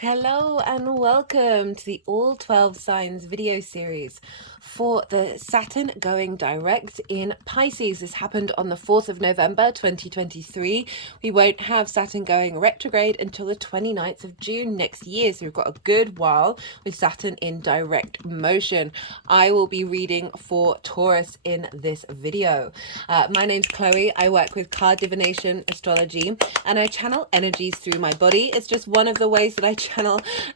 Hello and welcome to the All 12 Signs video series for the Saturn going direct in Pisces. This happened on the 4th of November 2023. We won't have Saturn going retrograde until the 29th of June next year, so we've got a good while with Saturn in direct motion. I will be reading for Taurus in this video. My name's Chloe. I work with card divination, astrology, and I channel energies through my body. It's just one of the ways that I channel.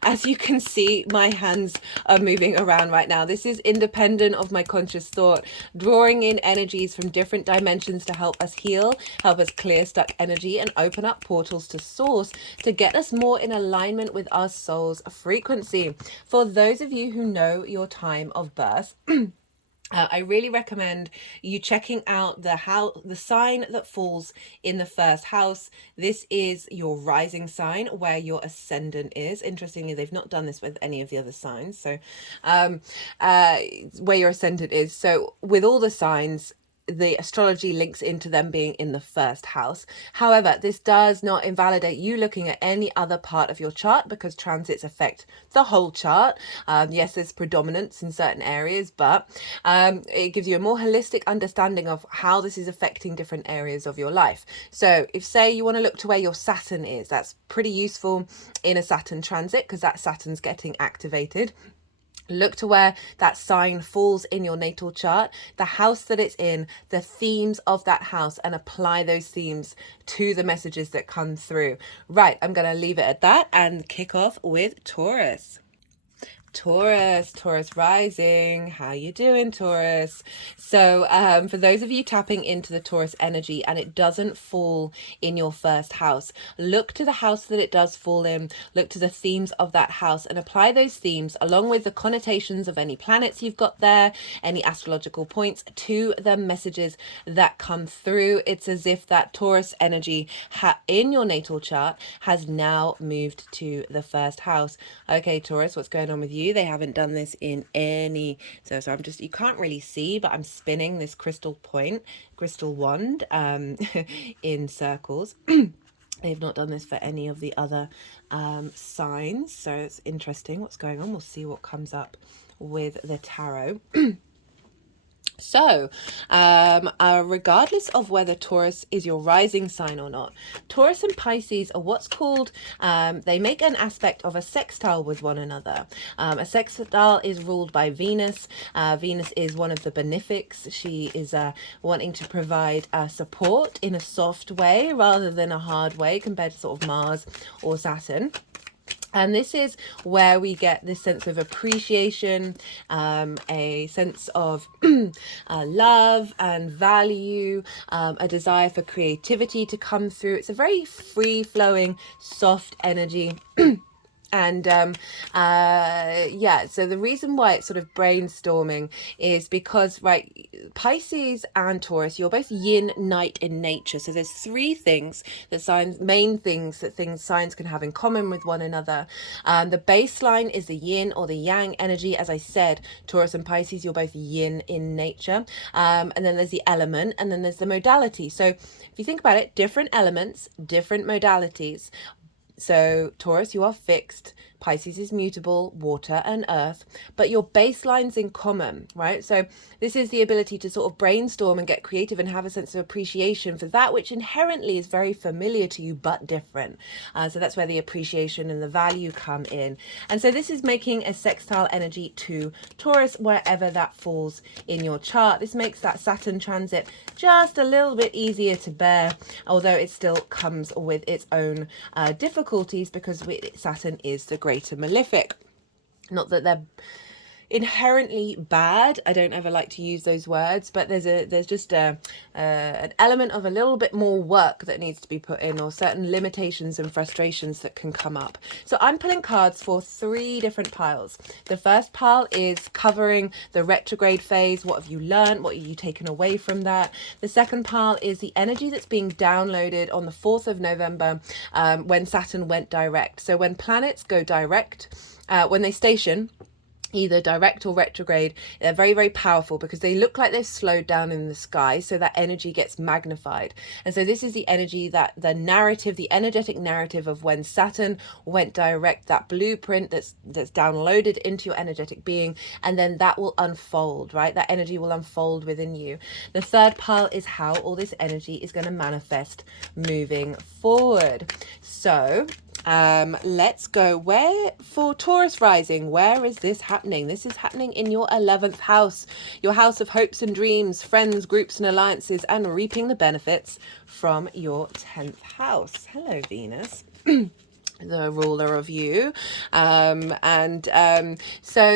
As you can see, my hands are moving around right now. This is independent of my conscious thought, drawing in energies from different dimensions to help us heal, help us clear stuck energy, and open up portals to source to get us more in alignment with our soul's frequency. For those of you who know your time of birth, I really recommend you checking out the sign that falls in the first house. This is your rising sign, where your ascendant is. Interestingly, they've not done this with any of the other signs. So where your ascendant is. So with all the signs, the astrology links into them being in the first house. However, this does not invalidate you looking at any other part of your chart, because transits affect the whole chart. Yes, there's predominance in certain areas, but it gives you a more holistic understanding of how this is affecting different areas of your life. So if, say, you want to look to where your Saturn is, that's pretty useful in a Saturn transit, because that Saturn's getting activated. Look to where that sign falls in your natal chart, the house that it's in, the themes of that house, and apply those themes to the messages that come through. Right, I'm going to leave it at that and kick off with Taurus. Taurus rising. How you doing, Taurus? So for those of you tapping into the Taurus energy and it doesn't fall in your first house, look to the house that it does fall in, look to the themes of that house, and apply those themes along with the connotations of any planets you've got there, any astrological points, to the messages that come through. It's as if that Taurus energy in your natal chart has now moved to the first house. Okay, Taurus, what's going on with you? They haven't done this in any, so I'm just, you can't really see, but I'm spinning this crystal wand in circles. They've not done this for any of the other signs, so it's interesting what's going on. We'll see what comes up with the tarot. So, regardless of whether Taurus is your rising sign or not, Taurus and Pisces are what's called, they make an aspect of a sextile with one another. A sextile is ruled by Venus. Venus is one of the benefics. She is wanting to provide support in a soft way rather than a hard way, compared to sort of Mars or Saturn. And this is where we get this sense of appreciation, a sense of love and value, a desire for creativity to come through. It's a very free-flowing, soft energy. And yeah, so the reason why it's sort of brainstorming is because, right, Pisces and Taurus, you're both yin, night in nature. So there's three things that main things that signs can have in common with one another. The baseline is the yin or the yang energy. As I said, Taurus and Pisces, you're both yin in nature. And then there's the element, and then there's the modality. So if you think about it, different elements, different modalities. So Taurus, you are fixed. Pisces is mutable, water and earth, but your baseline's in common, right? So this is the ability to sort of brainstorm and get creative and have a sense of appreciation for that which inherently is very familiar to you but different. So that's where the appreciation and the value come in. And so this is making a sextile energy to Taurus wherever that falls in your chart. This makes that Saturn transit just a little bit easier to bear, although it still comes with its own difficulties, because Saturn is the greater malefic. Not that they're inherently bad, I don't ever like to use those words, but there's just an element of a little bit more work that needs to be put in, or certain limitations and frustrations that can come up. So I'm pulling cards for three different piles. The first pile is covering the retrograde phase. What have you learned? What have you taken away from that? The second pile is the energy that's being downloaded on the 4th of November, when Saturn went direct. So when planets go direct, when they station, either direct or retrograde. They're very, very powerful because they look like they've slowed down in the sky, so that energy gets magnified. And so this is the energy, that the narrative, the energetic narrative of when Saturn went direct, that blueprint that's downloaded into your energetic being, and then that will unfold, right? That energy will unfold within you. The third pile is how all this energy is going to manifest moving forward. So let's go. Where for Taurus rising, where is this happening? This is happening in your 11th house, your house of hopes and dreams, friends, groups and alliances, and reaping the benefits from your 10th house. Hello, Venus. The ruler of you. So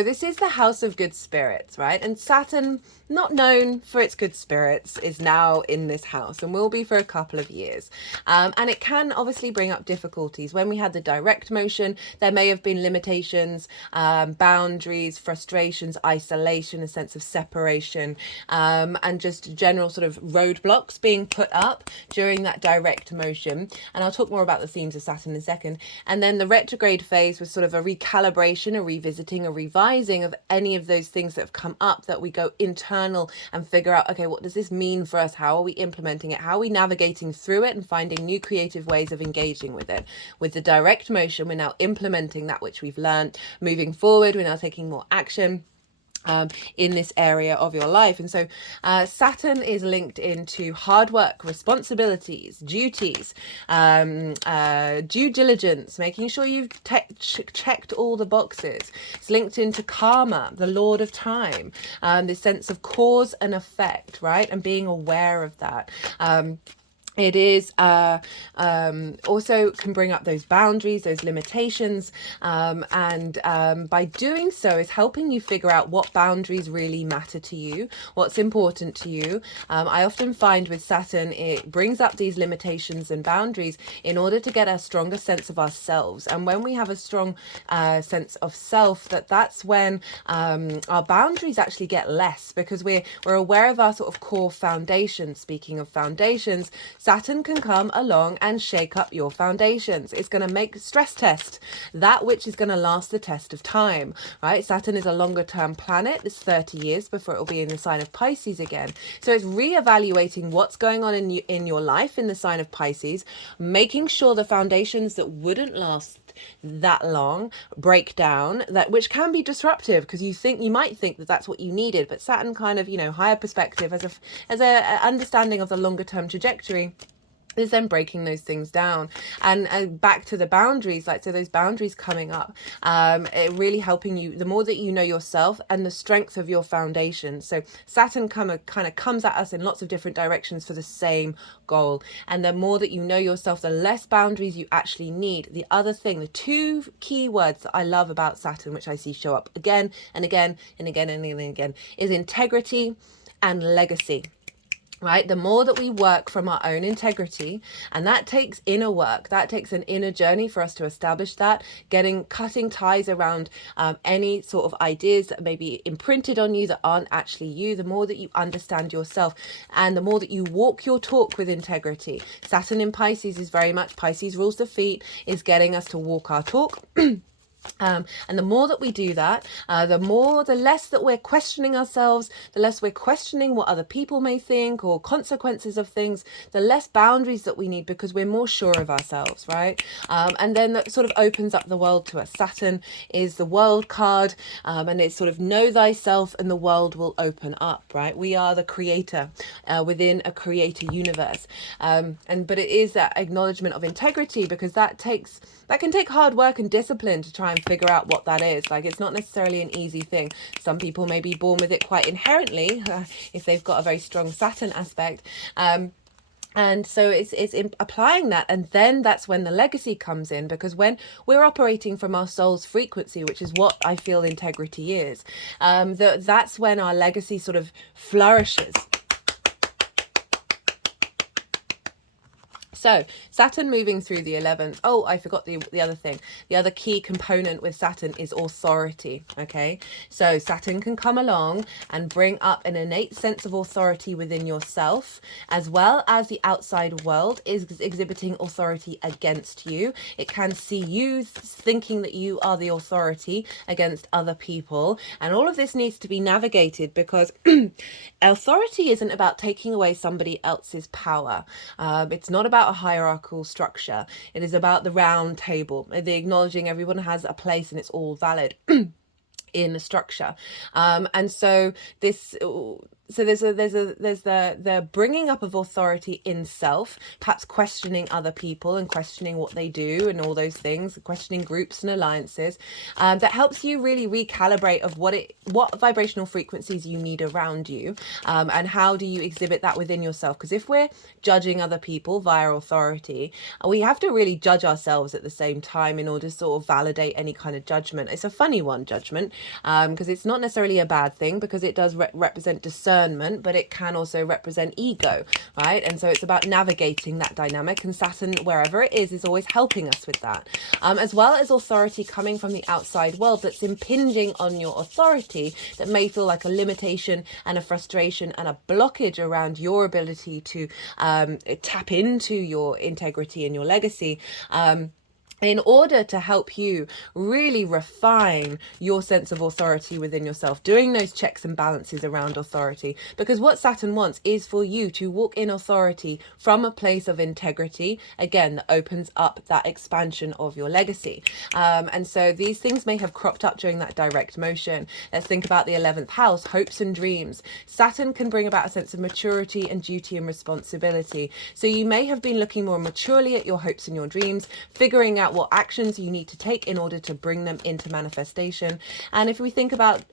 this is the house of good spirits, right? And Saturn, not known for its good spirits, is now in this house and will be for a couple of years. And it can obviously bring up difficulties. When we had the direct motion, there may have been limitations, boundaries, frustrations, isolation, a sense of separation, and just general sort of roadblocks being put up during that direct motion. And I'll talk more about the themes of Saturn in a second. And then the retrograde phase was sort of a recalibration, a revisiting, a revising of any of those things that have come up, that we go internal and figure out, okay, what does this mean for us? How are we implementing it? How are we navigating through it and finding new creative ways of engaging with it? With the direct motion, we're now implementing that which we've learned. Moving forward, we're now taking more action in this area of your life. And so Saturn is linked into hard work, responsibilities, duties, due diligence, making sure you've checked all the boxes. It's linked into karma, the lord of time, this sense of cause and effect, right? And being aware of that. It is also can bring up those boundaries, those limitations, and by doing so is helping you figure out what boundaries really matter to you, what's important to you. I often find with Saturn, it brings up these limitations and boundaries in order to get a stronger sense of ourselves. And when we have a strong sense of self, that's when our boundaries actually get less, because we're aware of our sort of core foundations. Speaking of foundations, Saturn can come along and shake up your foundations. It's going to make stress test that which is going to last the test of time, right? Saturn is a longer term planet. It's 30 years before it will be in the sign of Pisces again. So it's reevaluating what's going on in your life in the sign of Pisces, making sure the foundations that wouldn't last that long break down, that which can be disruptive, because you might think that that's what you needed, but Saturn kind of, higher perspective, as a understanding of the longer term trajectory, is then breaking those things down. And back to the boundaries, so those boundaries coming up, it really helping you, the more that you know yourself and the strength of your foundation. So Saturn kind of comes at us in lots of different directions for the same goal. And the more that you know yourself, the less boundaries you actually need. The other thing, the two key words that I love about Saturn, which I see show up again and again and again and again, is integrity and legacy. Right, the more that we work from our own integrity, and that takes inner work, that takes an inner journey for us to establish that, cutting ties around any sort of ideas that may be imprinted on you that aren't actually you. The more that you understand yourself, and the more that you walk your talk with integrity. Saturn in Pisces is very much, Pisces rules the feet, is getting us to walk our talk. And the more that we do that, the less that we're questioning ourselves, the less we're questioning what other people may think or consequences of things, the less boundaries that we need, because we're more sure of ourselves, right? And then that sort of opens up the world to us. Saturn is the world card, and it's sort of know thyself and the world will open up, right? We are the creator within a creator universe. But it is that acknowledgement of integrity, because that can take hard work and discipline to try and figure out what that is. It's not necessarily an easy thing. Some people may be born with it quite inherently if they've got a very strong Saturn aspect. And so it's applying that, and then that's when the legacy comes in, because when we're operating from our soul's frequency, which is what I feel integrity is, that's when our legacy sort of flourishes. So Saturn moving through the 11th. Oh, I forgot the other thing. The other key component with Saturn is authority. Okay. So Saturn can come along and bring up an innate sense of authority within yourself, as well as the outside world is exhibiting authority against you. It can see you thinking that you are the authority against other people. And all of this needs to be navigated, because authority isn't about taking away somebody else's power. It's not about a hierarchical structure. It is about the round table, the acknowledging everyone has a place and it's all valid in the structure. And so this, so there's the bringing up of authority in self, perhaps questioning other people and questioning what they do and all those things, questioning groups and alliances, that helps you really recalibrate of what vibrational frequencies you need around you, and how do you exhibit that within yourself. Because if we're judging other people via authority, we have to really judge ourselves at the same time in order to sort of validate any kind of judgment. It's a funny one, judgment, because it's not necessarily a bad thing, because it does represent discernment, but it can also represent ego, right? And so it's about navigating that dynamic, and Saturn, wherever it is always helping us with that, as well as authority coming from the outside world that's impinging on your authority, that may feel like a limitation and a frustration and a blockage around your ability to tap into your integrity and your legacy, in order to help you really refine your sense of authority within yourself, doing those checks and balances around authority. Because what Saturn wants is for you to walk in authority from a place of integrity, again, that opens up that expansion of your legacy. And so these things may have cropped up during that direct motion. Let's think about the 11th house, hopes and dreams. Saturn can bring about a sense of maturity and duty and responsibility. So you may have been looking more maturely at your hopes and your dreams, figuring out what actions you need to take in order to bring them into manifestation. And if we think about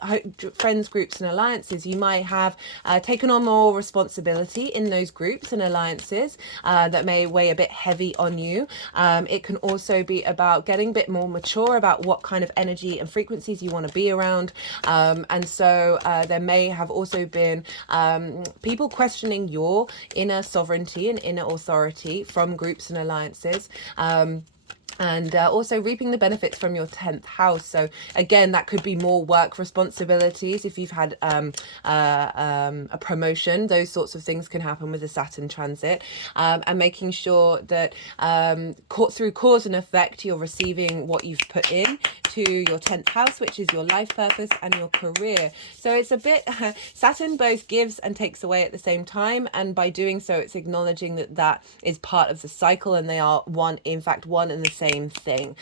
friends, groups and alliances, you might have taken on more responsibility in those groups and alliances that may weigh a bit heavy on you. It can also be about getting a bit more mature about what kind of energy and frequencies you want to be around. And so there may have also been people questioning your inner sovereignty and inner authority from groups and alliances. And also reaping the benefits from your 10th house. So again, that could be more work responsibilities. If you've had a promotion, those sorts of things can happen with the Saturn transit, and making sure that through cause and effect, you're receiving what you've put in to your 10th house, which is your life purpose and your career. So it's a bit, Saturn both gives and takes away at the same time. And by doing so, it's acknowledging that that is part of the cycle, and they are one and the same thing.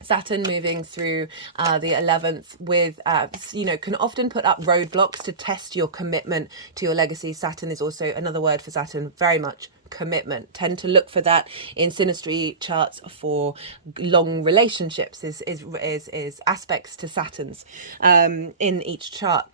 Saturn moving through the 11th with, can often put up roadblocks to test your commitment to your legacy. Saturn is also another word for Saturn, very much commitment. Tend to look for that in synastry charts for long relationships is aspects to Saturn's in each chart.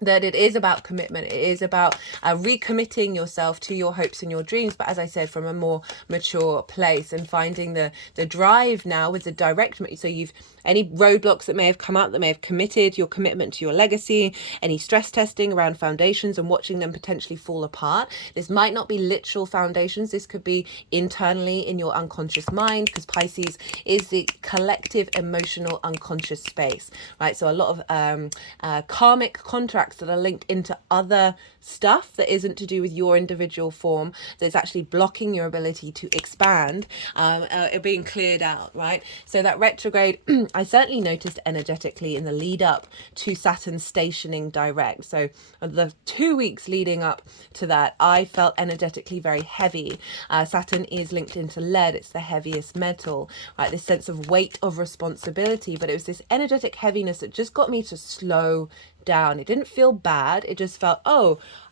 That it is about commitment. It is about recommitting yourself to your hopes and your dreams, but as I said, from a more mature place, and finding the drive now with the direct. So you've any roadblocks that may have come up, that may have committed your commitment to your legacy, any stress testing around foundations and watching them potentially fall apart. This might not be literal foundations. This could be internally in your unconscious mind, because Pisces is the collective emotional unconscious space, right? So a lot of karmic contracts that are linked into other stuff that isn't to do with your individual form, that's actually blocking your ability to expand, are being cleared out, right? So that retrograde, I certainly noticed energetically in the lead up to Saturn stationing direct. So the 2 weeks leading up to that, I felt energetically very heavy. Saturn is linked into lead. It's the heaviest metal, right? This sense of weight of responsibility, but it was this energetic heaviness that just got me to slow down. It didn't feel bad. It just felt,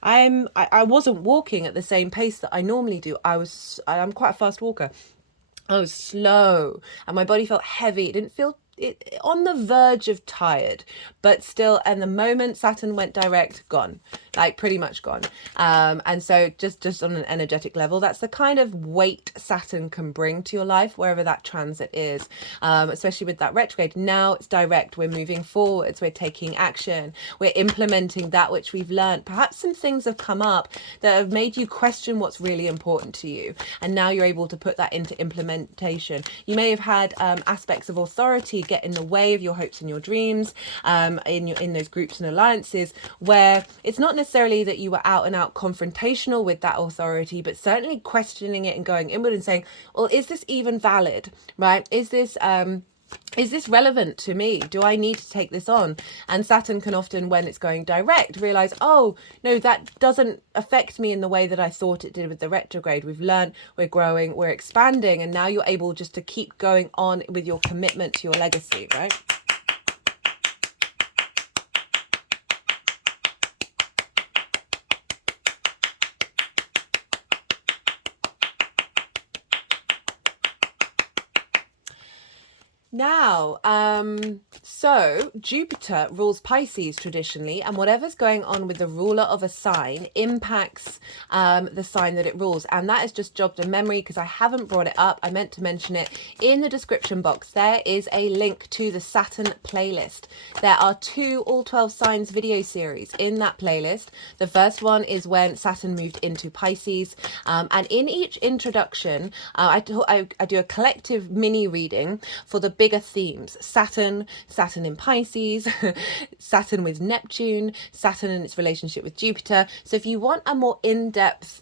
I wasn't walking at the same pace that I normally do. I'm quite a fast walker. I was slow and my body felt heavy. on the verge of tired, but still, and the moment Saturn went direct, gone, like pretty much gone. And so just on an energetic level, that's the kind of weight Saturn can bring to your life, wherever that transit is, especially with that retrograde. Now it's direct. We're moving forwards. We're taking action. We're implementing that which we've learned. Perhaps some things have come up that have made you question what's really important to you. And now you're able to put that into implementation. You may have had aspects of authority get in the way of your hopes and your dreams, in those groups and alliances, where it's not necessarily that you were out and out confrontational with that authority, but certainly questioning it and going inward and saying, well, is this even valid, right? Is this relevant to me? Do I need to take this on? And Saturn can often, when it's going direct, realize, oh no, that doesn't affect me in the way that I thought it did with the retrograde. We've learned, we're growing, we're expanding, and now you're able just to keep going on with your commitment to your legacy, right? Now, so Jupiter rules Pisces traditionally, and whatever's going on with the ruler of a sign impacts the sign that it rules. And that is just jogged a memory because I haven't brought it up. I meant to mention it in the description box. There is a link to the Saturn playlist. There are 2 all 12 signs video series in that playlist. The first one is when Saturn moved into Pisces, and in each introduction, I do a collective mini reading for the bigger themes: Saturn in Pisces, Saturn with Neptune, Saturn and its relationship with Jupiter. So if you want a more in-depth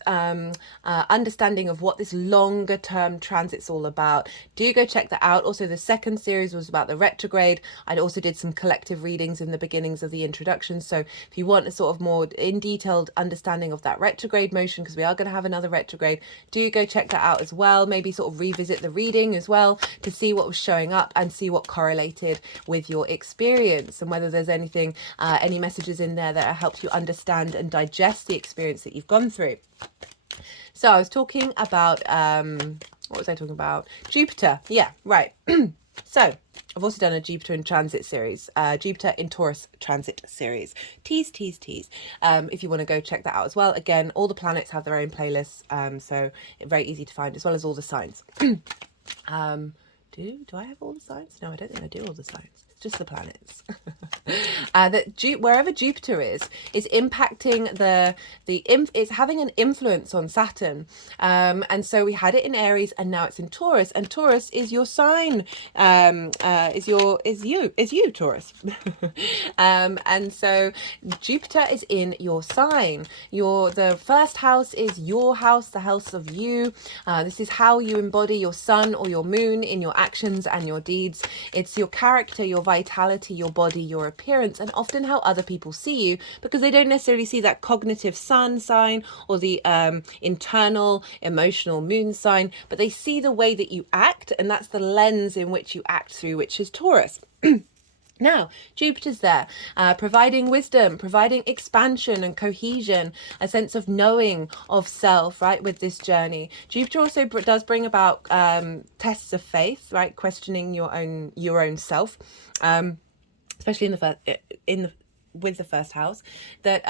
understanding of what this longer term transit's all about, do go check that out. Also, the second series was about the retrograde. I also did some collective readings in the beginnings of the introduction. So if you want a sort of more in detailed understanding of that retrograde motion, because we are going to have another retrograde, do go check that out as well. Maybe sort of revisit the reading as well to see what was showing up and see what correlated with your experience, and whether there's anything, any messages in there that have helped you understand and digest the experience that you've gone through. So I was talking about, what was I talking about? Jupiter. Yeah, right. So I've also done a Jupiter in transit series, Jupiter in Taurus transit series. Tease. If you want to go check that out as well. Again, all the planets have their own playlists, so very easy to find, as well as all the signs. Do I have all the signs? No, I don't think I do all the signs. It's just the planets. Wherever Jupiter is impacting it's having an influence on Saturn. And so we had it in Aries, and now it's in Taurus, and Taurus is your sign, is you, Taurus. And so Jupiter is in your sign. The first house is your house, the house of you. This is how you embody your sun or your moon in your actions and your deeds. It's your character, your vitality, your body, your appearance, and often how other people see you, because they don't necessarily see that cognitive sun sign or the internal emotional moon sign, but they see the way that you act, and that's the lens in which you act through, which is Taurus. Now, Jupiter's there, providing wisdom, providing expansion and cohesion, a sense of knowing of self, right, with this journey. Jupiter also does bring about tests of faith, right, questioning your own self, especially with the first house, that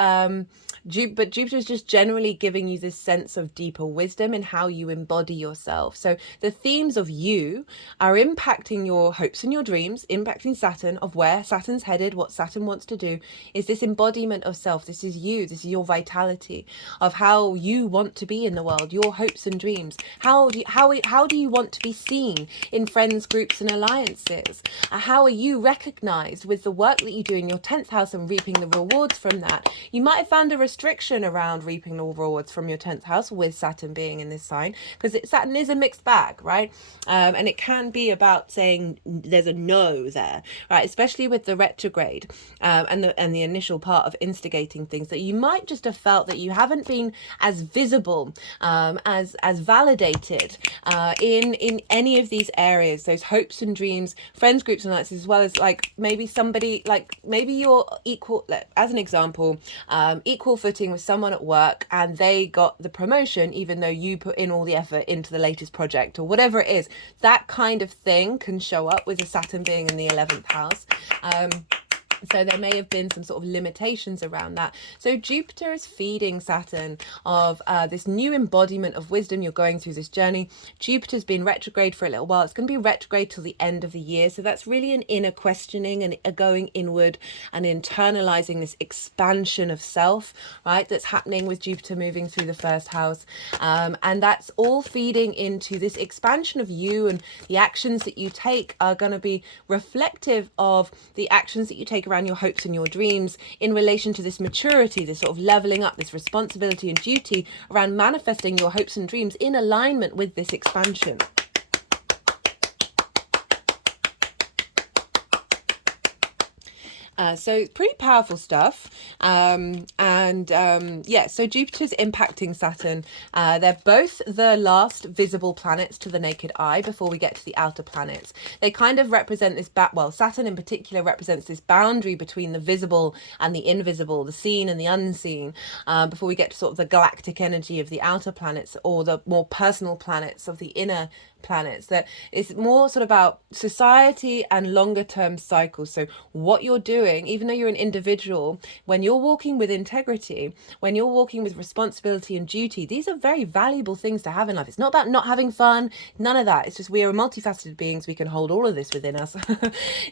but Jupiter is just generally giving you this sense of deeper wisdom in how you embody yourself. So the themes of you are impacting your hopes and your dreams, impacting Saturn, of where Saturn's headed, what Saturn wants to do, is this embodiment of self. This is you, this is your vitality, of how you want to be in the world, your hopes and dreams. How do you want to be seen in friends, groups and alliances? How are you recognized with the work that you do in your 10th house and reaping the rewards from that? You might have found a restriction around reaping the rewards from your 10th house with Saturn being in this sign, because Saturn is a mixed bag, right? And it can be about saying there's a no there, right? Especially with the retrograde and the initial part of instigating things, that you might just have felt that you haven't been as visible, as validated in any of these areas, those hopes and dreams, friends, groups and alliances, as well as like maybe somebody, like maybe you're equal, as an example, equal footing with someone at work and they got the promotion even though you put in all the effort into the latest project or whatever it is. That kind of thing can show up with a Saturn being in the 11th house. So there may have been some sort of limitations around that. So Jupiter is feeding Saturn of this new embodiment of wisdom. You're going through this journey. Jupiter's been retrograde for a little while. It's going to be retrograde till the end of the year. So that's really an inner questioning and a going inward and internalizing this expansion of self, right? That's happening with Jupiter moving through the first house. And that's all feeding into this expansion of you, and the actions that you take are going to be reflective of the actions that you take around your hopes and your dreams in relation to this maturity, this sort of leveling up, this responsibility and duty around manifesting your hopes and dreams in alignment with this expansion. So pretty powerful stuff. Yeah, so Jupiter's impacting Saturn. They're both the last visible planets to the naked eye before we get to the outer planets. They kind of represent this, well, Saturn in particular represents this boundary between the visible and the invisible, the seen and the unseen, before we get to sort of the galactic energy of the outer planets, or the more personal planets of the inner planets. That is more sort of about society and longer term cycles. So what you're doing, even though you're an individual, when you're walking with integrity, when you're walking with responsibility and duty, these are very valuable things to have in life. It's not about not having fun, none of that. It's just we are multifaceted beings. We can hold all of this within us.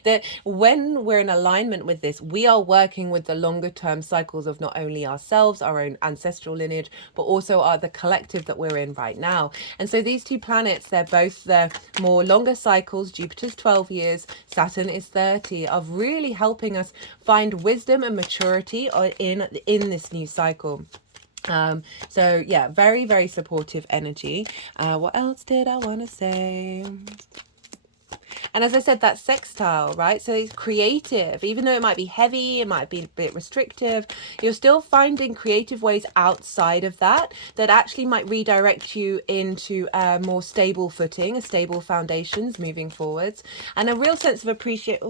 That when we're in alignment with this, we are working with the longer term cycles of not only ourselves, our own ancestral lineage, but also the collective that we're in right now. And so these two planets, they're both the more longer cycles. Jupiter's 12 years, Saturn is 30, of really helping us find wisdom and maturity in this new cycle. So yeah, very, very supportive energy. What else did I want to say? And as I said, that sextile, right? So it's creative, even though it might be heavy, it might be a bit restrictive, you're still finding creative ways outside of that actually might redirect you into a more stable footing, a stable foundations moving forwards, and a real sense of appreciation.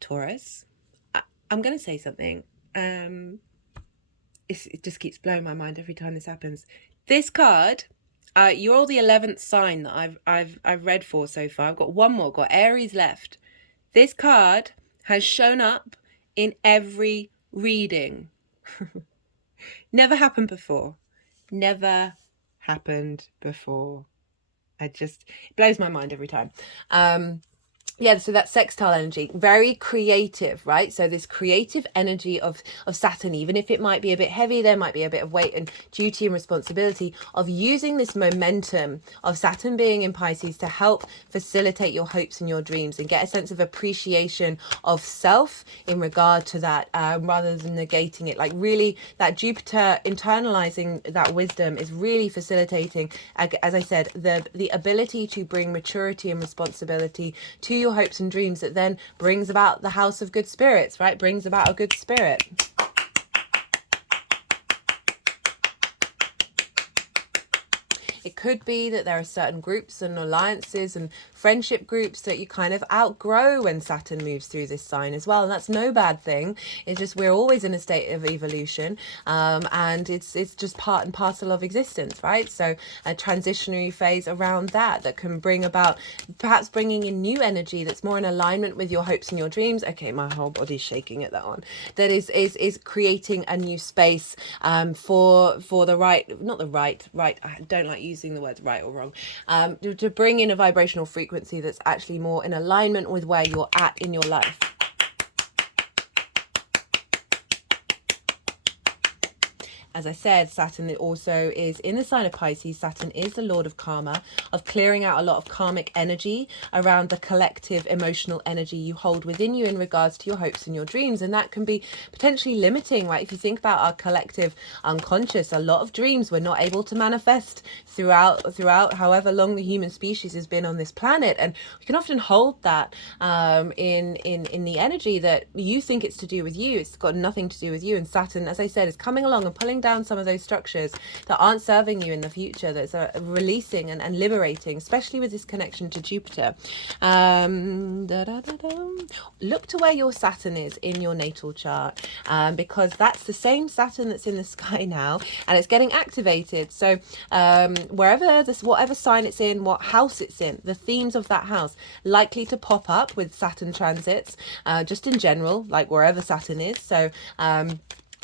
Taurus, I'm going to say something. It just keeps blowing my mind every time this happens. This card, you're all the 11th sign that I've read for so far. I've got one more, got Aries left. This card has shown up in every reading. Never happened before. Never happened before. It blows my mind every time. Yeah, so that sextile energy, very creative, right? So this creative energy of Saturn, even if it might be a bit heavy, there might be a bit of weight and duty and responsibility of using this momentum of Saturn being in Pisces to help facilitate your hopes and your dreams and get a sense of appreciation of self in regard to that, rather than negating it. Like really, that Jupiter internalizing that wisdom is really facilitating, as I said, the ability to bring maturity and responsibility to your hopes and dreams, that then brings about the house of good spirits, right? Brings about a good spirit. It could be that there are certain groups and alliances and friendship groups that you kind of outgrow when Saturn moves through this sign as well. And that's no bad thing. It's just we're always in a state of evolution, and it's just part and parcel of existence, right? So a transitionary phase around that can bring about perhaps bringing in new energy that's more in alignment with your hopes and your dreams. Okay, my whole body's shaking at that one. That is creating a new space for the right, not the right, I don't like using the words right or wrong, to bring in a vibrational frequency that's actually more in alignment with where you're at in your life. As I said, Saturn also is in the sign of Pisces. Saturn is the lord of karma, of clearing out a lot of karmic energy around the collective emotional energy you hold within you in regards to your hopes and your dreams. And that can be potentially limiting, right? If you think about our collective unconscious, a lot of dreams we're not able to manifest throughout however long the human species has been on this planet. And we can often hold that in the energy that you think it's to do with you. It's got nothing to do with you. And Saturn, as I said, is coming along and pulling down some of those structures that aren't serving you in the future, that's releasing and liberating, especially with this connection to Jupiter. Look to where your Saturn is in your natal chart, because that's the same Saturn that's in the sky now, and it's getting activated. So whatever sign it's in, what house it's in, the themes of that house likely to pop up with Saturn transits, just in general, like wherever Saturn is. So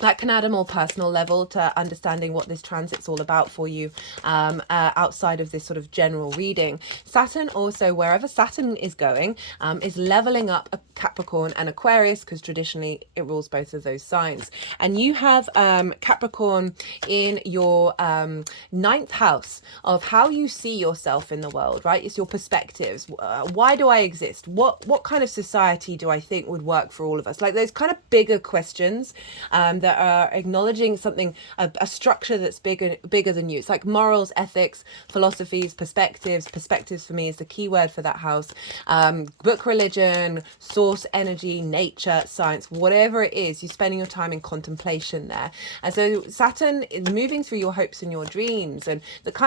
that can add a more personal level to understanding what this transit's all about for you, outside of this sort of general reading. Saturn also, wherever Saturn is going, is leveling up a Capricorn and Aquarius, because traditionally it rules both of those signs. And you have Capricorn in your ninth house of how you see yourself in the world, right? It's your perspectives. Why do I exist? What kind of society do I think would work for all of us? Like those kind of bigger questions that are acknowledging something, a structure that's bigger than you. It's like morals, ethics, philosophies, perspectives. Perspectives for me is the key word for that house. Book religion, source energy, nature, science, whatever it is, you're spending your time in contemplation there. And so Saturn is moving through your hopes and your dreams, and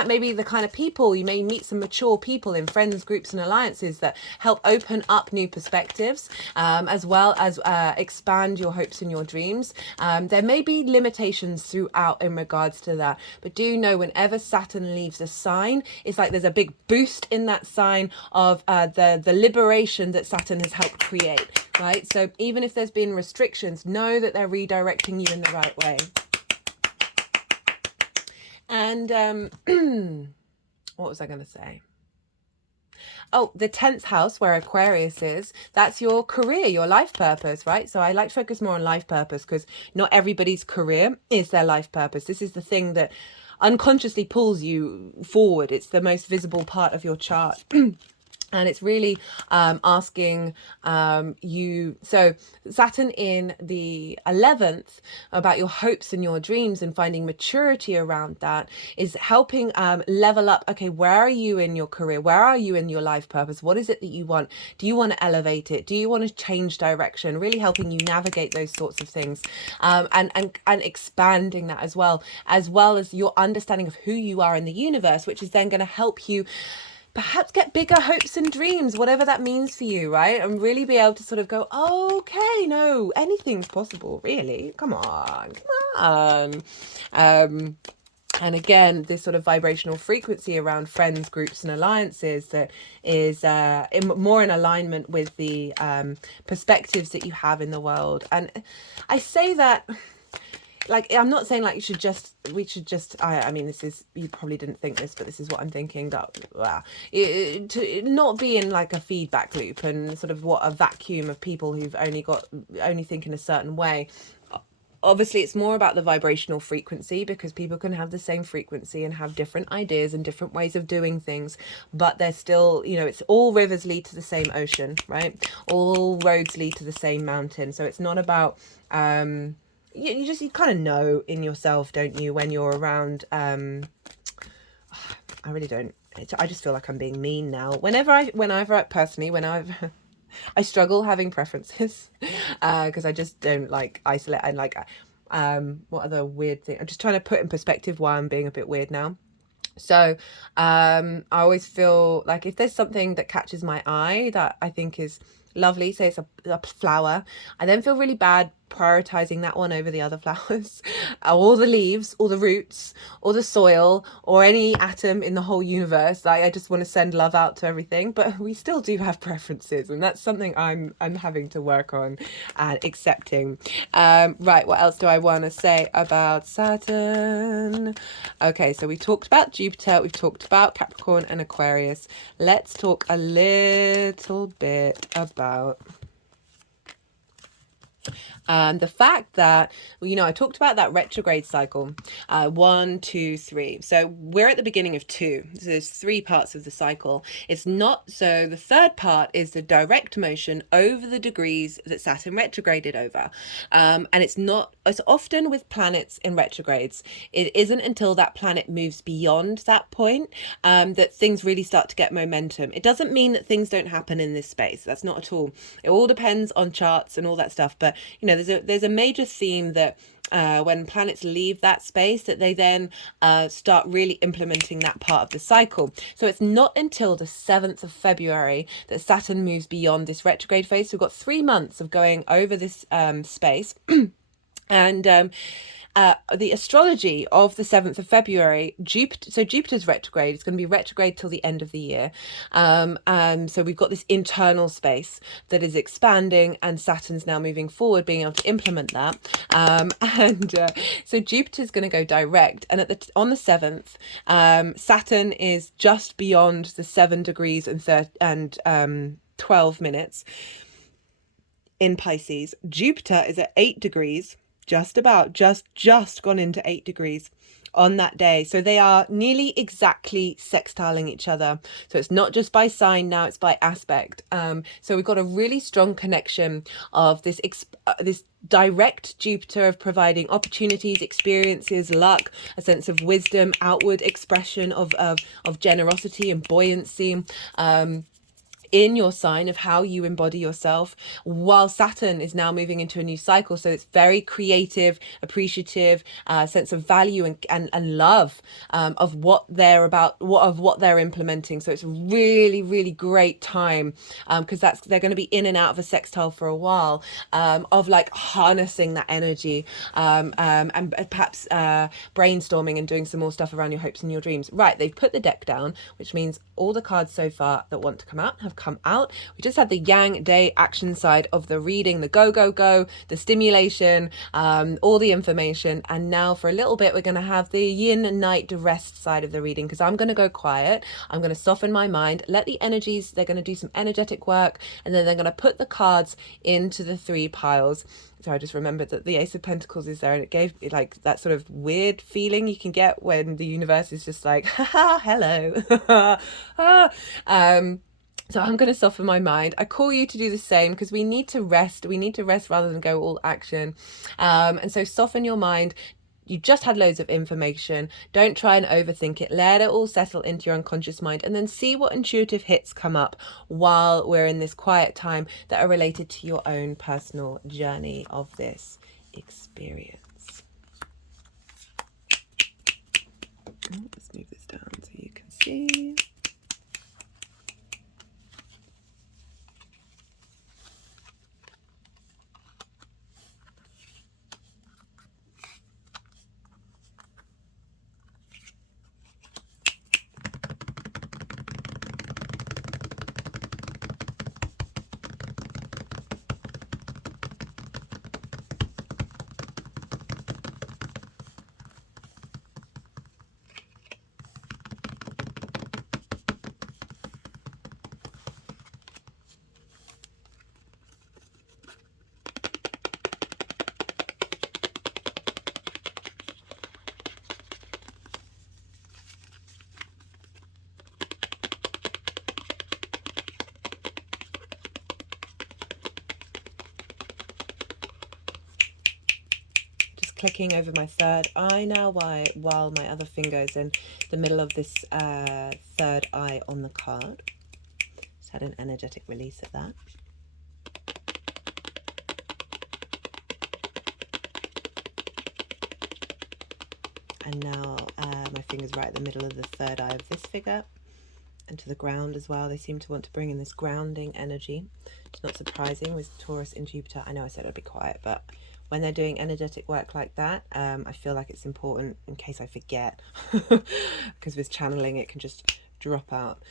maybe the kind of people you may meet, some mature people in friends, groups and alliances that help open up new perspectives, as well as expand your hopes and your dreams. There may be limitations throughout in regards to that, but do know whenever Saturn leaves a sign, it's like there's a big boost in that sign of the liberation that Saturn has helped create, right? So even if there's been restrictions, know that they're redirecting you in the right way. And what was I going to say? Oh, the 10th house where Aquarius is, that's your career, your life purpose, right? So I like to focus more on life purpose, because not everybody's career is their life purpose. This is the thing that unconsciously pulls you forward. It's the most visible part of your chart. And it's really asking you, so Saturn in the 11th, about your hopes and your dreams and finding maturity around that, is helping level up. Okay, where are you in your career? Where are you in your life purpose? What is it that you want? Do you want to elevate it? Do you want to change direction? Really helping you navigate those sorts of things, and expanding that as well as your understanding of who you are in the universe, which is then going to help you perhaps get bigger hopes and dreams, whatever that means for you, right? And really be able to sort of go, oh, okay, no, anything's possible, really. Come on. And again, this sort of vibrational frequency around friends, groups and alliances that is more in alignment with the perspectives that you have in the world. And I say that, like, I'm not saying like we should just, I mean, this is, you probably didn't think this, but this is what I'm thinking, that to not be in like a feedback loop and sort of what a vacuum of people who've only think in a certain way. Obviously, it's more about the vibrational frequency, because people can have the same frequency and have different ideas and different ways of doing things, but they're still, it's all rivers lead to the same ocean, right? All roads lead to the same mountain. So it's not about, you kind of know in yourself, don't you, when you're around, I really don't, I just feel like I'm being mean now. Whenever I struggle having preferences, because I just don't like isolate. And like, what other weird thing? I'm just trying to put in perspective why I'm being a bit weird now. So I always feel like if there's something that catches my eye that I think is lovely, say it's a flower, I then feel really bad prioritizing that one over the other flowers, or the leaves, or the roots, or the soil, or any atom in the whole universe. Like, I just want to send love out to everything, but we still do have preferences, and that's something I'm having to work on and accepting. Right, what else do I want to say about Saturn? Okay, so we talked about Jupiter, we've talked about Capricorn and Aquarius. Let's talk a little bit about the fact that, I talked about that retrograde cycle, 1, 2, 3. So we're at the beginning of 2. So there's 3 parts of the cycle. It's not, so the third part is the direct motion over the degrees that Saturn retrograded over. And it's often with planets in retrogrades, it isn't until that planet moves beyond that point that things really start to get momentum. It doesn't mean that things don't happen in this space. That's not at all. It all depends on charts and all that stuff. But but there's a major theme that when planets leave that space, that they then start really implementing that part of the cycle. So it's not until the 7th of February that Saturn moves beyond this retrograde phase. So we've got 3 months of going over this space. And the astrology of the 7th of February, Jupiter's retrograde. It's going to be retrograde till the end of the year. So we've got this internal space that is expanding, and Saturn's now moving forward, being able to implement that. So Jupiter's going to go direct, and on the 7th, Saturn is just beyond the 7 degrees and 12 minutes in Pisces. Jupiter is at 8 degrees. Just gone into 8 degrees on that day. So they are nearly exactly sextiling each other. So it's not just by sign now, it's by aspect. So we've got a really strong connection of this direct Jupiter of providing opportunities, experiences, luck, a sense of wisdom, outward expression of generosity and buoyancy. In your sign of how you embody yourself, while Saturn is now moving into a new cycle. So it's very creative, appreciative, sense of value and love of what they're about, what they're implementing. So it's a really, really great time because they're going to be in and out of a sextile for a while, of like harnessing that energy and perhaps brainstorming and doing some more stuff around your hopes and your dreams. Right, they've put the deck down, which means all the cards so far that want to come out have come out. We just had the Yang Day action side of the reading, the go, the stimulation, all the information. And now for a little bit, we're going to have the Yin and Night rest side of the reading, because I'm going to go quiet. I'm going to soften my mind, let the energies, they're going to do some energetic work, and then they're going to put the cards into the 3 piles. So I just remembered that the Ace of Pentacles is there, and it gave like that sort of weird feeling you can get when the universe is just like, haha, hello. So I'm going to soften my mind. I call you to do the same, because we need to rest. We need to rest rather than go all action. And so soften your mind. You just had loads of information. Don't try and overthink it. Let it all settle into your unconscious mind, and then see what intuitive hits come up while we're in this quiet time that are related to your own personal journey of this experience. Let's move this down so you can see. Clicking over my third eye now while my other finger is in the middle of this third eye on the card. Just had an energetic release of that. And now my finger's right at the middle of the third eye of this figure, and to the ground as well. They seem to want to bring in this grounding energy. It's not surprising with Taurus and Jupiter. I know I said I'd be quiet, but when they're doing energetic work like that, I feel like it's important in case I forget, because with channeling it can just drop out.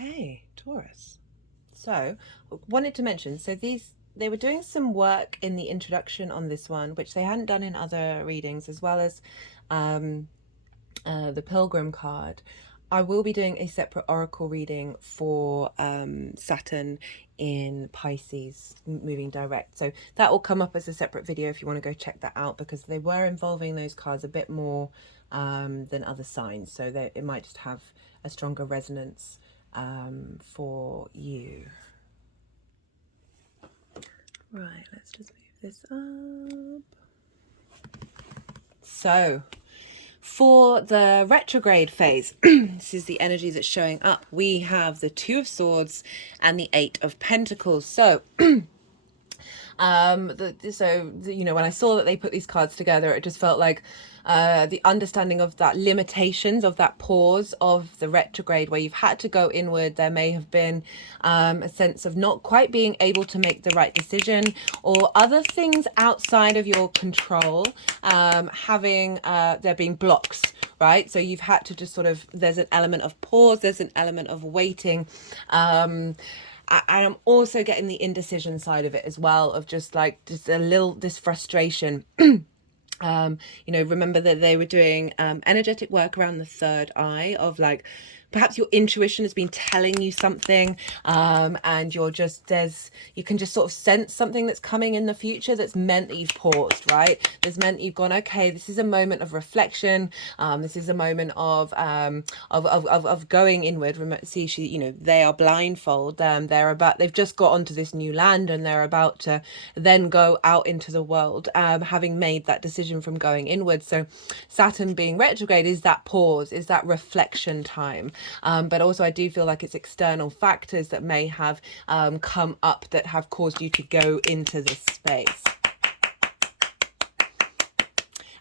Okay, Taurus. So, wanted to mention, so they were doing some work in the introduction on this one, which they hadn't done in other readings, as well as the Pilgrim card. I will be doing a separate oracle reading for Saturn in Pisces moving direct. So that will come up as a separate video if you want to go check that out, because they were involving those cards a bit more than other signs. So that it might just have a stronger resonance for you. Right, let's just move this up. So, for the retrograde phase, this is the energy that's showing up. We have the Two of Swords and the Eight of Pentacles. So, you know, when I saw that they put these cards together, it just felt like the understanding of that limitations, of that pause of the retrograde where you've had to go inward. There may have been a sense of not quite being able to make the right decision, or other things outside of your control there being blocks, right? So you've had to just sort of, there's an element of pause, there's an element of waiting. I'm also getting the indecision side of it as well, of just this frustration. You know, remember that they were doing energetic work around the third eye, of like, perhaps your intuition has been telling you something, and you can just sort of sense something that's coming in the future that's meant that you've paused, right? That's meant you've gone, okay, this is a moment of reflection. This is a moment of going inward. See, you know, they are blindfold. They've just got onto this new land, and they're about to then go out into the world, having made that decision from going inward. So Saturn being retrograde is that pause, is that reflection time. But also I do feel like it's external factors that may have come up that have caused you to go into this space.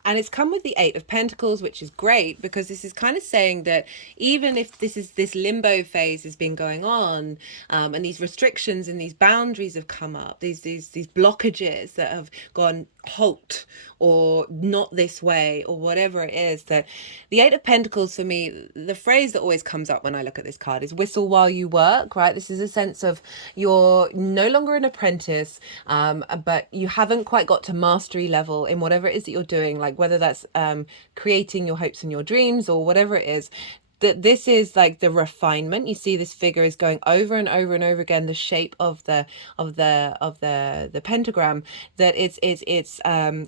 And it's come with the Eight of Pentacles, which is great, because this is kind of saying that even if this limbo phase has been going on, and these restrictions and these boundaries have come up, these blockages that have gone halt, or not this way, or whatever it is, that the Eight of Pentacles, for me, the phrase that always comes up when I look at this card is whistle while you work, right? This is a sense of you're no longer an apprentice, but you haven't quite got to mastery level in whatever it is that you're doing, like whether that's creating your hopes and your dreams, or whatever it is. That this is like the refinement. You see this figure is going over and over and over again, the shape of the pentagram, that it's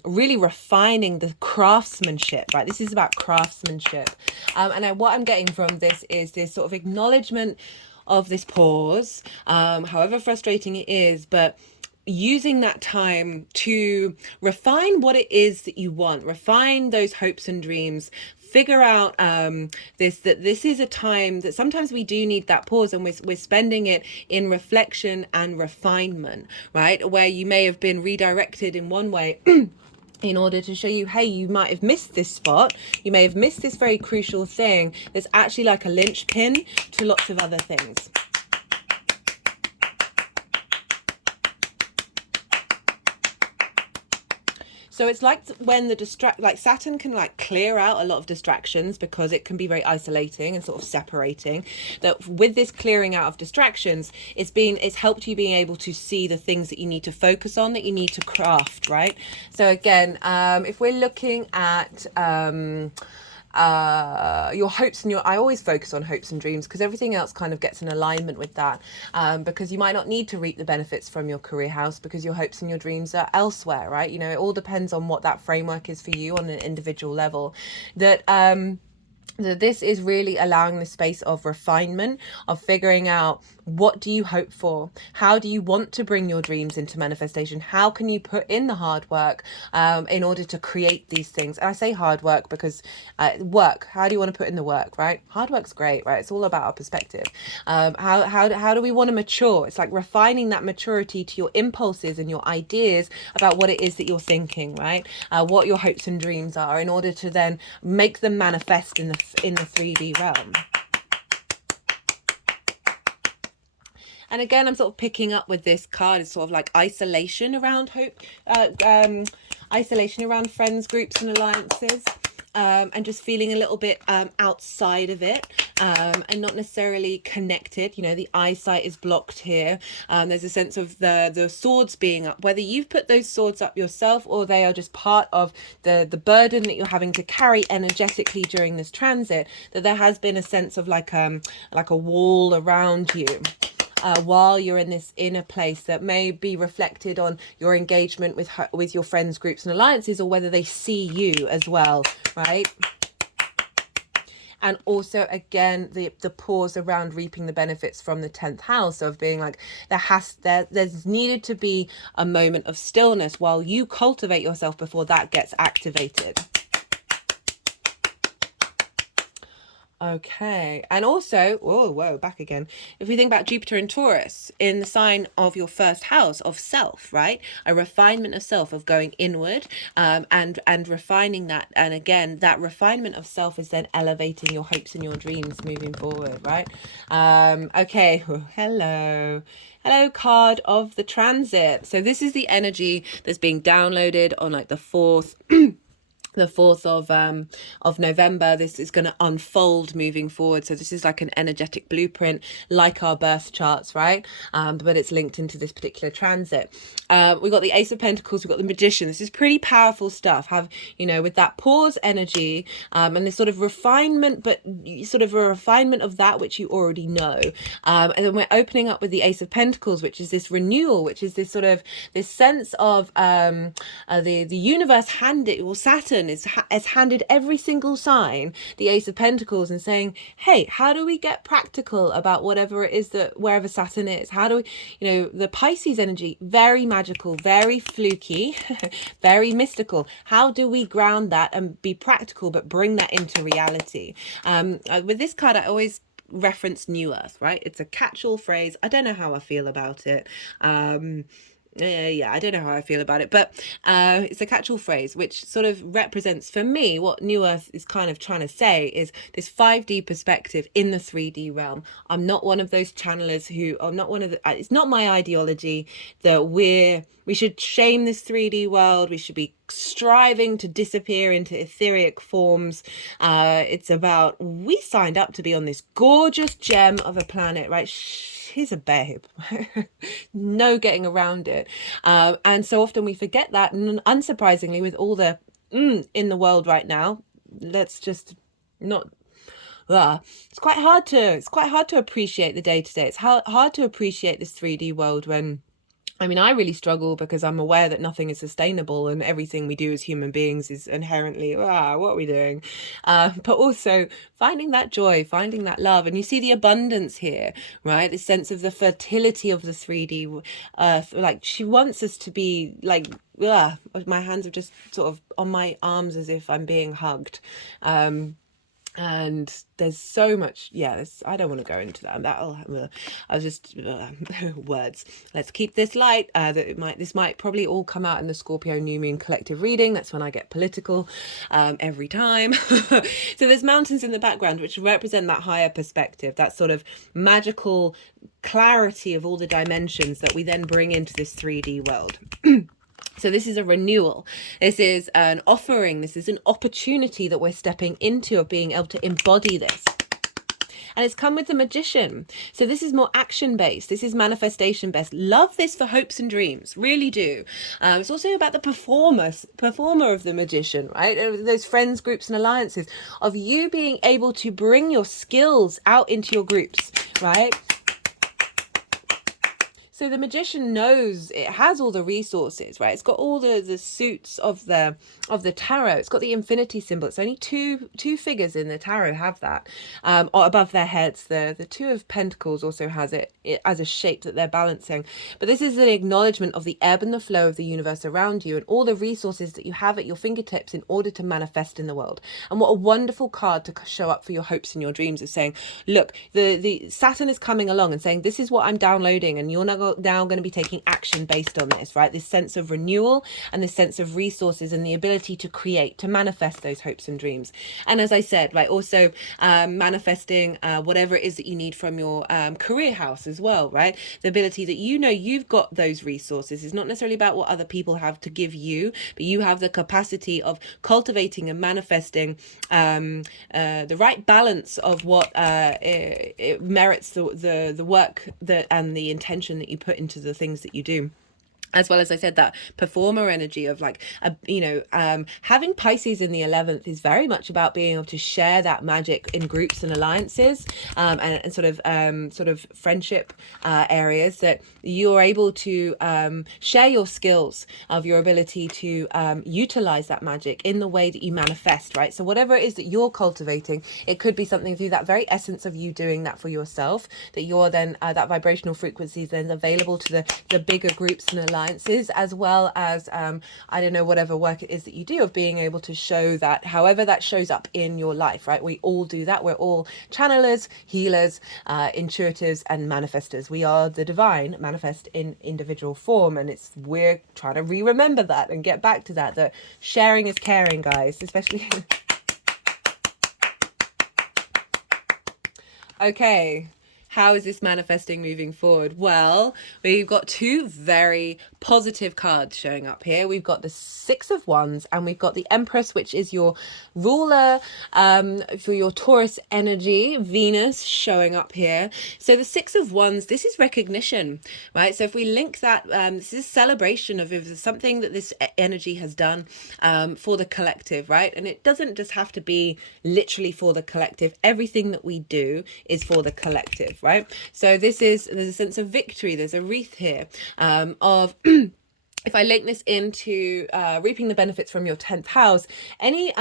really refining the craftsmanship, right? This is about craftsmanship, and what I'm getting from this is this sort of acknowledgement of this pause, however frustrating it is, but using that time to refine what it is that you want, refine those hopes and dreams, figure out that this is a time that sometimes we do need that pause, and we're spending it in reflection and refinement, right? Where you may have been redirected in one way in order to show you, hey, you might have missed this spot, you may have missed this very crucial thing that's actually like a linchpin to lots of other things. So it's like when Saturn can like clear out a lot of distractions, because it can be very isolating and sort of separating. That with this clearing out of distractions, it's helped you being able to see the things that you need to focus on, that you need to craft, right? So again, if we're looking at your hopes and I always focus on hopes and dreams, because everything else kind of gets in alignment with that, because you might not need to reap the benefits from your career house, because your hopes and your dreams are elsewhere, right? You know, it all depends on what that framework is for you on an individual level. That this is really allowing the space of refinement, of figuring out, what do you hope for? How do you want to bring your dreams into manifestation? How can you put in the hard work in order to create these things? And I say hard work because how do you want to put in the work, right? Hard work's great, right? It's all about our perspective. How do we want to mature? It's like refining that maturity to your impulses and your ideas about what it is that you're thinking, right? What your hopes and dreams are, in order to then make them manifest in the 3D realm. And again, I'm sort of picking up with this card, it's sort of like isolation around hope, isolation around friends, groups and alliances, and just feeling a little bit outside of it. and not necessarily connected. You know, the eyesight is blocked here. There's a sense of the swords being up, whether you've put those swords up yourself or they are just part of the burden that you're having to carry energetically during this transit, that there has been a sense of like a wall around you. While you're in this inner place that may be reflected on your engagement with your friends, groups and alliances, or whether they see you as well, right? And also, again, the pause around reaping the benefits from the 10th house of being like, there's needed to be a moment of stillness while you cultivate yourself before that gets activated. Okay, and also, whoa, back again. If we think about Jupiter and Taurus in the sign of your first house of self, right? A refinement of self, of going inward, and refining that. And again, that refinement of self is then elevating your hopes and your dreams moving forward, right? Okay, hello, card of the transit. So this is the energy that's being downloaded on like the 4th. The 4th of November. This is going to unfold moving forward. So this is like an energetic blueprint, like our birth charts, right? But it's linked into this particular transit. We've got the Ace of Pentacles, we've got the Magician. This is pretty powerful stuff. With that pause energy, and this sort of refinement, but sort of a refinement of that which you already know. And then we're opening up with the Ace of Pentacles, which is this renewal, which is this sort of this sense of the universe Saturn has handed every single sign the Ace of Pentacles and saying, hey, how do we get practical about whatever it is that wherever Saturn is? How do we, the Pisces energy, very magical, very fluky, very mystical. How do we ground that and be practical, but bring that into reality? With this card, I always reference New Earth, right? It's a catch-all phrase. I don't know how I feel about it. I don't know how I feel about it, but it's a catch-all phrase which sort of represents for me what New Earth is kind of trying to say is this 5D perspective in the 3D realm. I'm not one of those channelers it's not my ideology that we should shame this 3D world. We should be striving to disappear into etheric forms. It's about, we signed up to be on this gorgeous gem of a planet, right? She's a babe. No getting around it. And so often we forget that, and unsurprisingly, with all the in the world right now, let's just not. It's quite hard to appreciate the day-to-day. It's hard to appreciate this 3D world when, I really struggle because I'm aware that nothing is sustainable and everything we do as human beings is inherently, what are we doing? But also finding that joy, finding that love. And you see the abundance here, right? The sense of the fertility of the 3D earth. Like, she wants us to be like, my hands are just sort of on my arms as if I'm being hugged. And there's so much, I don't want to go into that. I was just words. Let's keep this light. This might probably all come out in the Scorpio New Moon collective reading. That's when I get political every time. So there's mountains in the background which represent that higher perspective, that sort of magical clarity of all the dimensions that we then bring into this 3D world. So this is a renewal. This is an offering. This is an opportunity that we're stepping into of being able to embody this. And it's come with the Magician. So this is more action-based. This is manifestation-based. Love this for hopes and dreams. Really do. It's also about the performer of the Magician, right? Those friends, groups and alliances of you being able to bring your skills out into your groups, right? So the Magician knows it has all the resources, right? It's got all the suits of the tarot. It's got the infinity symbol. It's only two figures in the tarot have that or above their heads. The Two of Pentacles also has it as a shape that they're balancing. But this is the acknowledgement of the ebb and the flow of the universe around you and all the resources that you have at your fingertips in order to manifest in the world. And what a wonderful card to show up for your hopes and your dreams, is saying, look, the Saturn is coming along and saying, this is what I'm downloading, and you're not you're now going to be taking action based on this, right? This sense of renewal and this sense of resources and the ability to create, to manifest those hopes and dreams. And as I said, right, also manifesting whatever it is that you need from your career house as well, right? The ability that you've got those resources. It's not necessarily about what other people have to give you, but you have the capacity of cultivating and manifesting the right balance of what it merits the work that and the intention that you put into the things that you do. As well as I said, that performer energy of like, having Pisces in the 11th is very much about being able to share that magic in groups and alliances, and sort of friendship areas, that you're able to share your skills of your ability to utilize that magic in the way that you manifest, right? So whatever it is that you're cultivating, it could be something through that very essence of you doing that for yourself, that you're then that vibrational frequency is then available to the bigger groups and alliances, as well as I don't know, whatever work it is that you do, of being able to show that however that shows up in your life, right? We all do that. We're all channelers, healers, intuitives, and manifestors. We are the divine manifest in individual form, and we're trying to remember that and get back to that sharing is caring, guys, especially okay. How is this manifesting moving forward? Well, we've got two very positive cards showing up here. We've got the Six of Wands and we've got the Empress, which is your ruler for your Taurus energy, Venus, showing up here. So the Six of Wands, this is recognition, right? So if we link that, this is a celebration of something that this energy has done for the collective, right? And it doesn't just have to be literally for the collective. Everything that we do is for the collective, right? So there's a sense of victory. There's a wreath here of if I link this into reaping the benefits from your 10th house, any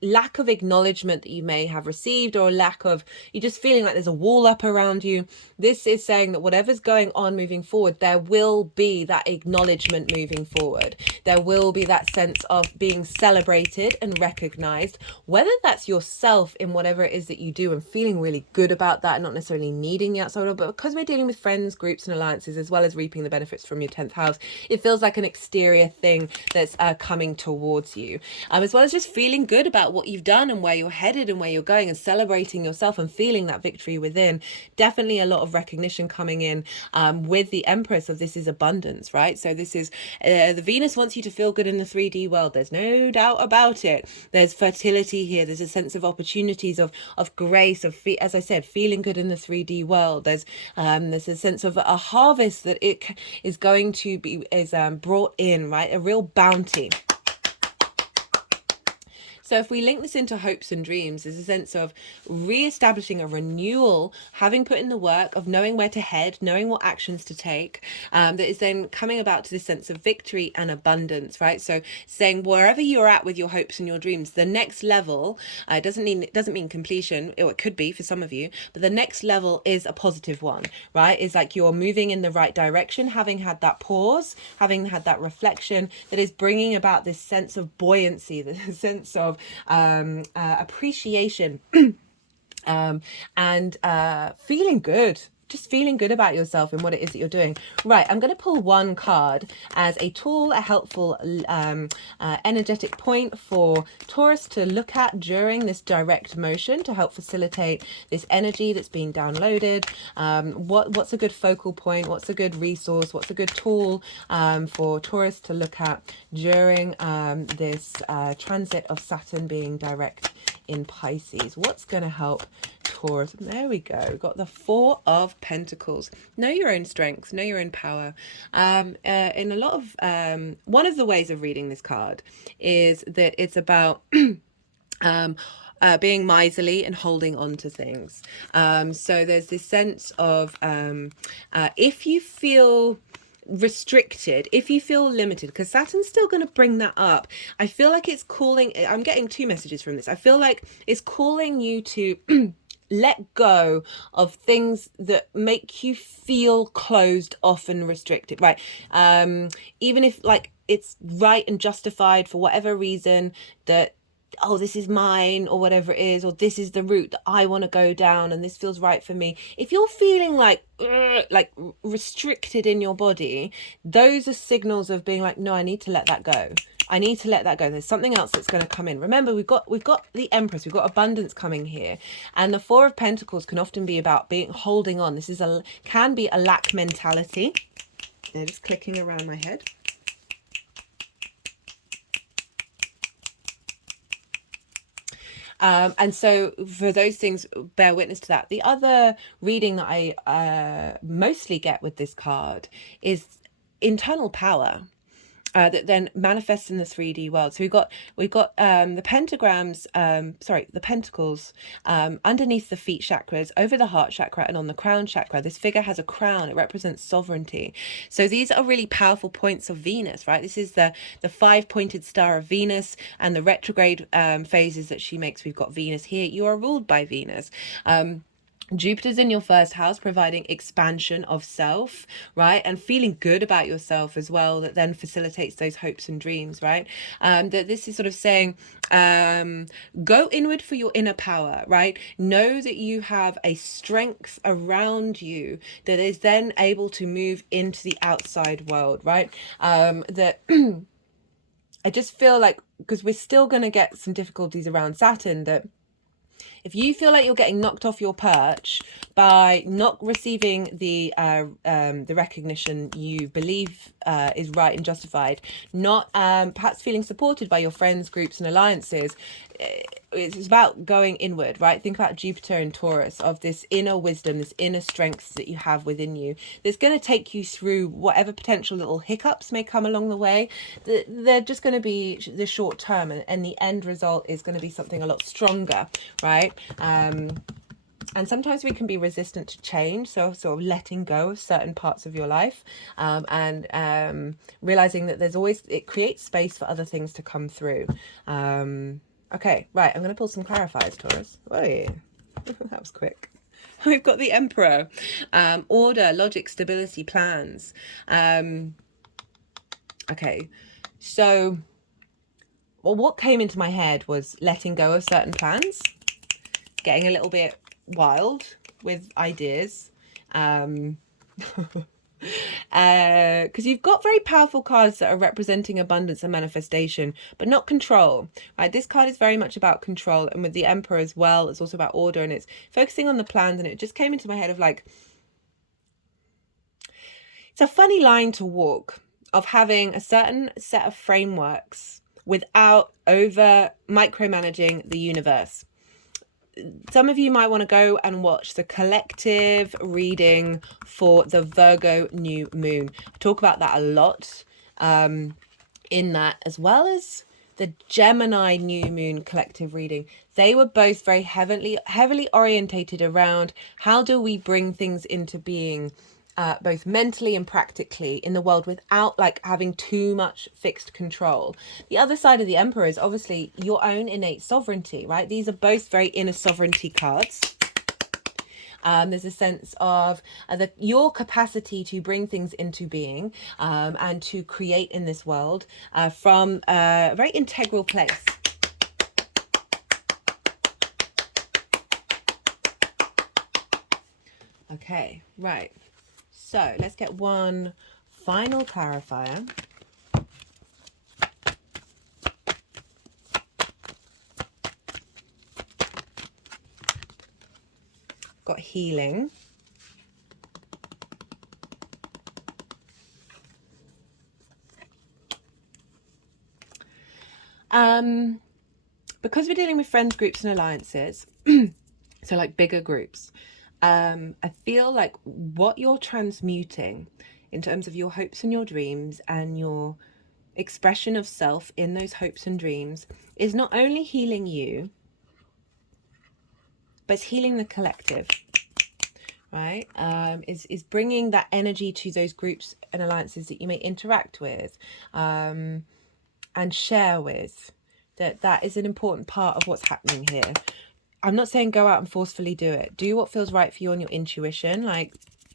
lack of acknowledgement that you may have received, or lack of, you're just feeling like there's a wall up around you, this is saying that whatever's going on moving forward, there will be that acknowledgement moving forward. There will be that sense of being celebrated and recognized, whether that's yourself in whatever it is that you do and feeling really good about that, not necessarily needing the outside world, but because we're dealing with friends, groups, and alliances, as well as reaping the benefits from your 10th house, it feels like an exterior thing that's coming towards you, as well as just feeling good about what you've done and where you're headed and where you're going, and celebrating yourself and feeling that victory within. Definitely a lot of recognition coming in with the Empress of this is abundance, right? So this is the Venus wants you to feel good in the 3D world. There's no doubt about it. There's fertility here. There's a sense of opportunities, of grace, of as I said, feeling good in the 3D world. There's a sense of a harvest that it is going to be brought in, right? A real bounty. So if we link this into hopes and dreams, there's a sense of re-establishing a renewal, having put in the work of knowing where to head, knowing what actions to take, that is then coming about to this sense of victory and abundance, right? So saying wherever you're at with your hopes and your dreams, the next level, it doesn't mean completion, or it could be for some of you, but the next level is a positive one, right? It's like you're moving in the right direction, having had that pause, having had that reflection that is bringing about this sense of buoyancy, the sense of appreciation and feeling good. Just feeling good about yourself and what it is that you're doing. Right, I'm going to pull one card as a tool, a helpful energetic point for Taurus to look at during this direct motion to help facilitate this energy that's being downloaded. What's a good focal point? What's a good resource? What's a good tool for Taurus to look at during this transit of Saturn being direct in Pisces? What's going to help Taurus? There we go. We've got the Four of Pentacles. Know your own strengths, know your own power. In a lot of one of the ways of reading this card is that it's about being miserly and holding on to things. So there's this sense of if you feel restricted, if you feel limited, because Saturn's still going to bring that up. I feel like it's calling, I'm getting two messages from this. I feel like it's calling you to let go of things that make you feel closed off and restricted, right? Even if like it's right and justified for whatever reason that oh, this is mine, or whatever it is, or this is the route that I want to go down and this feels right for me. If you're feeling like restricted in your body, those are signals of being like, no, I need to let that go. I need to let that go. There's something else that's going to come in. Remember, we've got the Empress, we've got abundance coming here, and the Four of Pentacles can often be about holding on. This can be a lack mentality. They're just clicking around my head. And so for those things, bear witness to that. The other reading that I mostly get with this card is internal power. That then manifests in the 3D world. So we've got the pentagrams, the pentacles underneath the feet chakras, over the heart chakra, and on the crown chakra. This figure has a crown. It represents sovereignty. So these are really powerful points of Venus, right? This is the 5-pointed star of Venus, and the retrograde phases that she makes. We've got Venus here. You are ruled by Venus. Jupiter's in your first house, providing expansion of self, right? And feeling good about yourself as well, that then facilitates those hopes and dreams, right? That this is sort of saying, go inward for your inner power, right? Know that you have a strength around you that is then able to move into the outside world, right? That I just feel like, because we're still going to get some difficulties around Saturn, that if you feel like you're getting knocked off your perch by not receiving the recognition you believe is right and justified, not perhaps feeling supported by your friends, groups and alliances, it's about going inward, right? Think about Jupiter and Taurus, of this inner wisdom, this inner strength that you have within you, that's going to take you through whatever potential little hiccups may come along the way. They're just going to be the short term, and the end result is going to be something a lot stronger, right? And sometimes we can be resistant to change, so sort of letting go of certain parts of your life, and realizing that it creates space for other things to come through. Okay, right, I'm going to pull some clarifiers, Taurus. Oh yeah, that was quick. We've got the Emperor, order, logic, stability, plans. Okay, so what came into my head was letting go of certain plans, getting a little bit wild with ideas, because you've got very powerful cards that are representing abundance and manifestation, but not control, right? This card is very much about control, and with the Emperor as well, it's also about order, and it's focusing on the plans. And it just came into my head of like, it's a funny line to walk, of having a certain set of frameworks without over micromanaging the universe. Some of you might want to go and watch the collective reading for the Virgo new moon. I talk about that a lot in that, as well as the Gemini new moon collective reading. They were both very heavily orientated around how do we bring things into being, both mentally and practically in the world, without like having too much fixed control. The other side of the Emperor is obviously your own innate sovereignty, right? These are both very inner sovereignty cards. There's a sense of your capacity to bring things into being, and to create in this world from a very integral place. Okay, right. So let's get one final clarifier. Got healing. Because we're dealing with friends, groups and alliances, so like bigger groups, I feel like what you're transmuting in terms of your hopes and your dreams and your expression of self in those hopes and dreams is not only healing you, but it's healing the collective, right? Is bringing that energy to those groups and alliances that you may interact with, and share with. That is an important part of what's happening here. I'm not saying go out and forcefully do it. Do what feels right for you on your intuition, like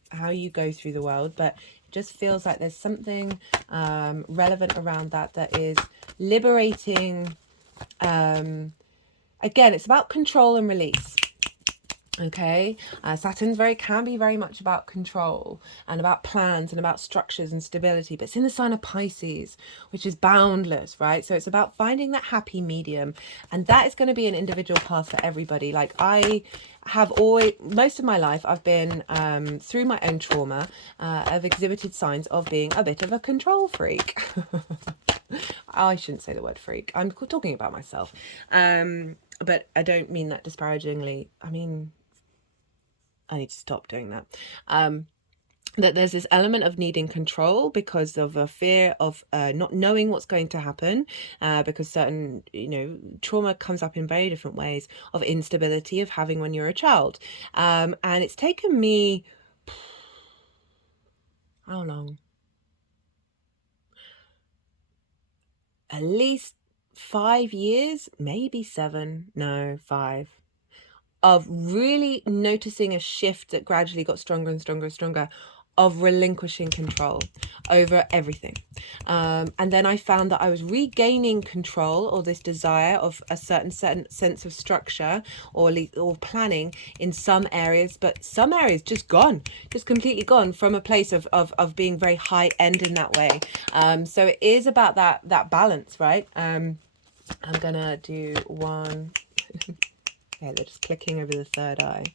how you go through the world. But it just feels like there's something relevant around that is liberating Again, it's about control and release. Okay, Saturn can be very much about control and about plans and about structures and stability, but it's in the sign of Pisces, which is boundless, right? So it's about finding that happy medium, and that is going to be an individual path for everybody. Like, I have always, most of my life, I've been through my own trauma, I've exhibited signs of being a bit of a control freak. I shouldn't say the word freak. I'm talking about myself. But I don't mean that disparagingly. I mean, I need to stop doing that. That there's this element of needing control because of a fear of not knowing what's going to happen, because certain, trauma comes up in very different ways, of instability of having when you're a child. And it's taken me, how long? At least 5 years, maybe 7, no, 5, of really noticing a shift that gradually got stronger and stronger and stronger, of relinquishing control over everything. And then I found that I was regaining control, or this desire of a certain sense of structure or planning in some areas, but some areas just completely gone, from a place of being very high end in that way. So it is about that balance, right? I'm gonna do one. Okay, they're just clicking over the third eye.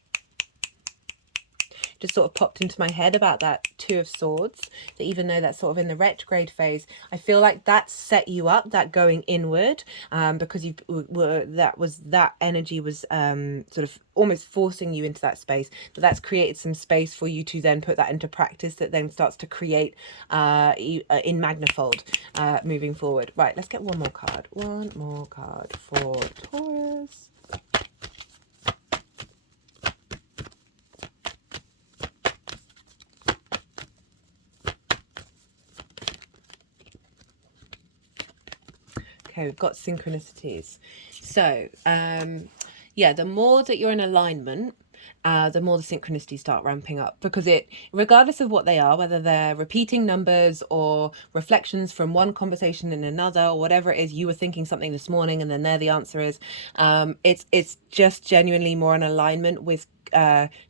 Just sort of popped into my head about that Two of Swords, that even though that's sort of in the retrograde phase, I feel like that set you up, that going inward, because that energy was sort of almost forcing you into that space, but that's created some space for you to then put that into practice, that then starts to create in magnifold moving forward. Right, let's get one more card for Taurus. Okay, we've got synchronicities. So, yeah, the more that you're in alignment, the more the synchronicities start ramping up, because regardless of what they are, whether they're repeating numbers or reflections from one conversation in another, or whatever it is, you were thinking something this morning and then there the answer is, it's just genuinely more in alignment with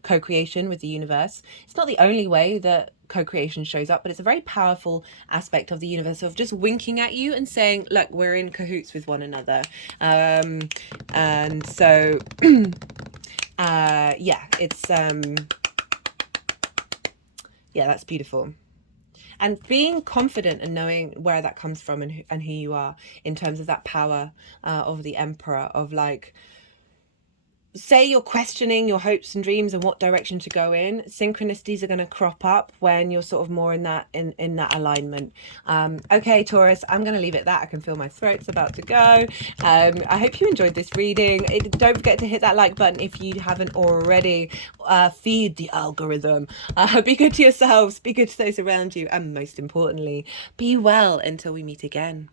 co-creation with the universe. It's not the only way that co-creation shows up, but it's a very powerful aspect of the universe, of just winking at you and saying, look, we're in cahoots with one another. And so yeah, it's yeah, that's beautiful. And being confident and knowing where that comes from and who you are, in terms of that power of the Emperor, of like, say you're questioning your hopes and dreams and what direction to go in, synchronicities are going to crop up when you're sort of more in that alignment. Okay, Taurus, I'm going to leave it at that. I can feel my throat's about to go. I hope you enjoyed this reading. Don't forget to hit that like button if you haven't already. Feed the algorithm. Be good to yourselves, be good to those around you, and most importantly, be well until we meet again.